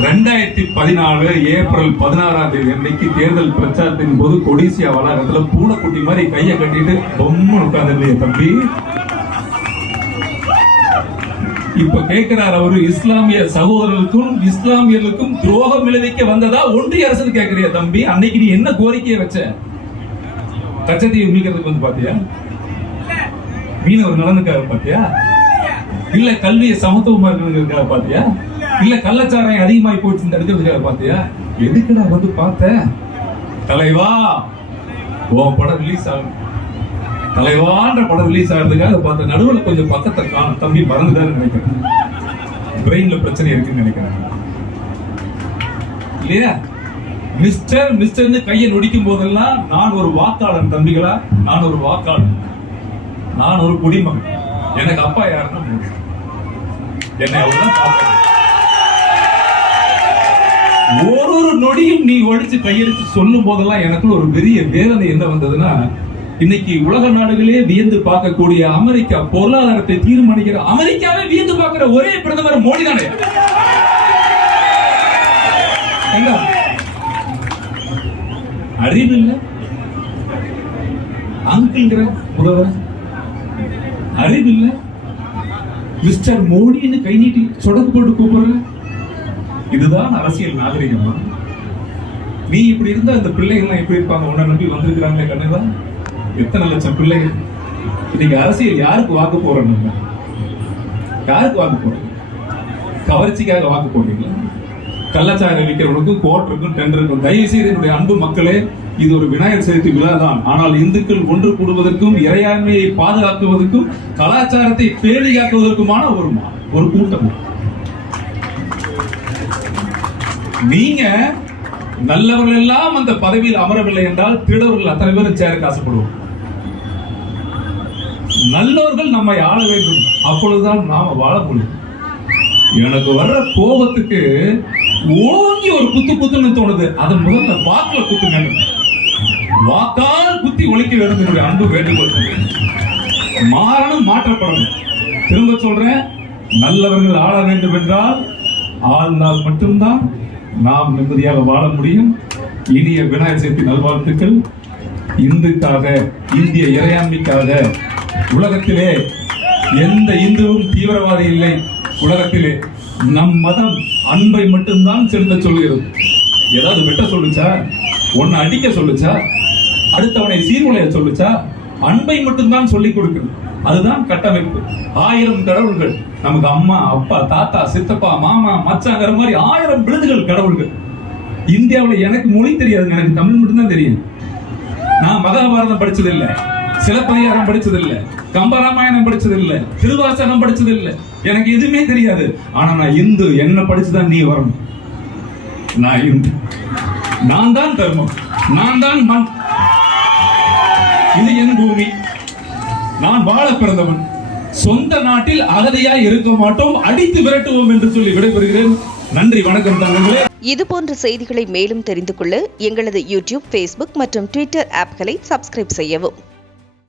2014 April 16ஆம் தேதி அன்னைக்கு தேர்தல் பிரச்சாரத்தின் போது கொடிசியா வளாகத்துல பூனைக்குட்டி மாதிரி கையை கட்டிட்டு பொம்மை உட்கார்ந்து தம்பி. இப்ப கேட்கிறார் அவரு, இஸ்லாமிய சகோதரர்களுக்கும் இஸ்லாமியர்களுக்கும் துரோகம் விளைவிக்க வந்ததா ஒன்றிய அரசு கேட்கிறியா தம்பி? அன்னைக்கு நீ என்ன கோரிக்கையை வச்ச? கச்சத்தீவை மீட்கிறதுக்கு வந்து பாத்தியா? மீனவர் நலனுக்காக பாத்தியா? இல்ல கல்வியை சமத்துவமா இருக்கிறதுக்காக பாத்தியா? இல்ல கள்ளச்சாராயம் அதிகமாகி போச்சு தடுக்கிறதுக்காக பாத்தியா? எதுக்குடா வந்து பார்த்த? தலைவா உன் படம் ரிலீஸ் ஆகும், தலைவான்ற படம் ரிலீஸ் ஆகிறதுக்காக பார்த்த நடுவில் கொஞ்சம் பக்கத்தை காணும் தம்பி, மறந்துட்டாரு நினைக்கிறேன். பிரெயின்ல பிரச்சனை இருக்குன்னு நினைக்கிறேன் இல்லையா? மிஸ்டர் மிஸ்டர் கையை நொடிக்கும் போதெல்லாம் நான் ஒரு வாக்காளன் தம்பிகளா, நான் ஒரு வாக்காளன், நான் ஒரு குடிமகன். எனக்கு அப்பா யாருன்னா என்னை அவ்வளவுதான் பார்க்க. ஒரு நொடியும் நீ ஒடிச்சு கையெடுத்து சொல்லும் போதெல்லாம் எனக்குள்ள ஒரு பெரிய வேதனை என்ன வந்ததுன்னா, இன்னைக்கு உலக நாடுகளே வியந்து பார்க்கக்கூடிய அமெரிக்கா பொருளாதாரத்தை தீர்மானிக்கிற, அமெரிக்காவே வியந்து பார்க்கிற ஒரே பிரதமர் மோடி தானே. அறிவில்லை அங்கிள்ங்கிற முதல்வர், அறிவில்லை மிஸ்டர் மோடின்னு கை நீட்டி சொடக்கு போட்டு கூப்பிடுற. இதுதான் அரசியல் நாகரிகமா? நீ இப்படி இருந்தா இந்த பிள்ளைகள் எப்படி இருப்பாங்க? உன்னை நம்பி வந்திருக்கிறாங்களே கண்ணதா, எத்தனை லட்சம் பிள்ளைகள். இன்னைக்கு அரசியல் யாருக்கு வாக்கு போறோம்? யாருக்கு வாக்கு போறோம்? கவர்ச்சிக்காக வாக்கு போடுறீங்களா? கள்ளச்சாரம் விற்கிறவனுக்கும் கோர்ட்டுக்கும் டெண்டருக்கும். தயவு செய்து என்னுடைய அன்பு மக்களே, இது ஒரு விநாயகர் சதுர்த்தி விழா தான். ஆனால் இந்துக்கள் ஒன்று கூடுவதற்கும் இறையாண்மையை பாதுகாக்குவதற்கும் கலாச்சாரத்தை பேணி காக்குவதற்குமான ஒரு கூட்டம். நீங்க நல்லவர்கள் எல்லாம் அந்த பதவியில் அமரவில்லை என்றால் திருடவர்கள் அத்தனை பேரும் சேர ஆசைப்படுவோம். நல்லவர்கள் நம்மை ஆள வேண்டும், அப்பொழுதுதான் நாம வாழ முடியும். எனக்கு வர்ற கோபத்துக்கு ஓங்கி ஒரு குத்துன்னு தோணுது. அதன் முதல்ல வாக்குல குத்துங்க, வாக்கால் குத்தி ஒழிக்க வேண்டும் என்னுடைய அன்பு வேண்டுகோள். மாறணும், மாற்றப்படணும். திரும்ப சொல்றேன், நல்லவர்கள் ஆள வேண்டும் என்றால் ஆளுநாள் மட்டும்தான் நாம் நிம்மதியாக வாழ முடியும். இனிய விநாயகர் சதுர்த்தி நல்வாழ்த்துக்கள். இந்துக்காக, இந்திய இறையாண்மைக்காக. உலகத்திலே எந்த இந்துவும் தீவிரவாதி இல்லை. உலகத்திலே நம் மதம் அன்பை மட்டும்தான் செலுத்த சொல்கிறது. ஏதாவது வெட்ட சொல்லுச்சா? ஒன்னு அடிக்க சொல்லுச்சா? அடுத்தவனை சீர்குலைய சொல்லுச்சா? அன்பை மட்டும்தான் சொல்லிக் கொடுக்கிறது. அதுதான் கட்டமைப்பு. 1000 கடவுள்கள் நமக்கு, அம்மா அப்பா தாத்தா சித்தப்பா மாமா மச்சாங்கிற மாதிரி 1000 விருதுகள் கடவுள்கள். இந்தியாவில் எனக்கு மொழி தெரியாது, எனக்கு தமிழ் மட்டும்தான் தெரியும். நான் மகாபாரதம் படிச்சது இல்லை, சிலப்பதிகாரம் படிச்சது இல்லை, கம்பராமாயணம் படிச்சது இல்லை, திருவாசகம் படிச்சது இல்லை, எனக்கு எதுவுமே தெரியாது. ஆனா நான் இந்து, என்ன படிச்சுதான் நீ வரணும். நான் இந்து, நான் தான் தர்மம், நான் தான் மண், இது என் பூமி, நான் வாழ பிறந்தவன். சொந்த நாட்டில் அகதியாய் இருக்க மாட்டோம், அடித்து விரட்டுவோம் என்று சொல்லி விடைபெறுகிறேன். நன்றி, வணக்கம் தங்களே. இது போன்ற செய்திகளை மேலும் தெரிந்து கொள்ள எங்களது யூடியூப், Facebook மற்றும் Twitter ஆப்களை சப்ஸ்கிரைப் செய்யவும்.